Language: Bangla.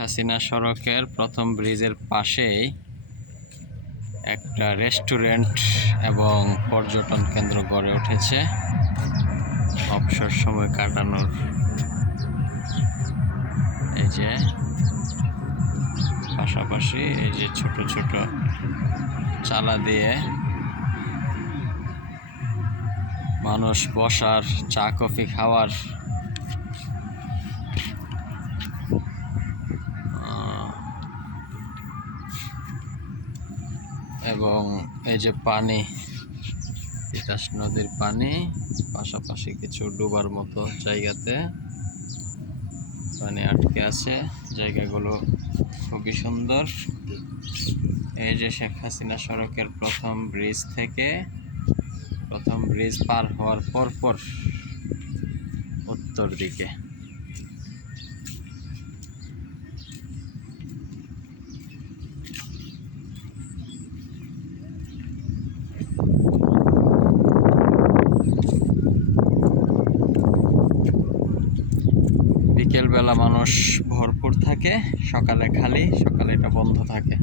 হাসিনা সড়কের প্রথম ব্রিজের পাশেই একটা রেস্টুরেন্ট এবং পর্যটন কেন্দ্র গড়ে উঠেছে। অবসর সময় কাটানোর এই যে, পাশাপাশি এই যে ছোট ছোট চালা দিয়ে মানুষ বসার, চা, কফি খাওয়ার এবং এই যে পানি তিতাস নদীর পানি, পাশাপাশি কিছু ডোবার মতো জায়গাতে পানি আটকে আছে। জায়গাগুলো খুবই সুন্দর। এই যে শেখ হাসিনা সড়কের প্রথম ব্রিজ থেকে, প্রথম ব্রিজ পার হওয়ার পর পর উত্তর দিকে। বিকেলবেলা মানুষ ভরপুর থাকে সকালে খালি সকালে এটা বন্ধ থাকে।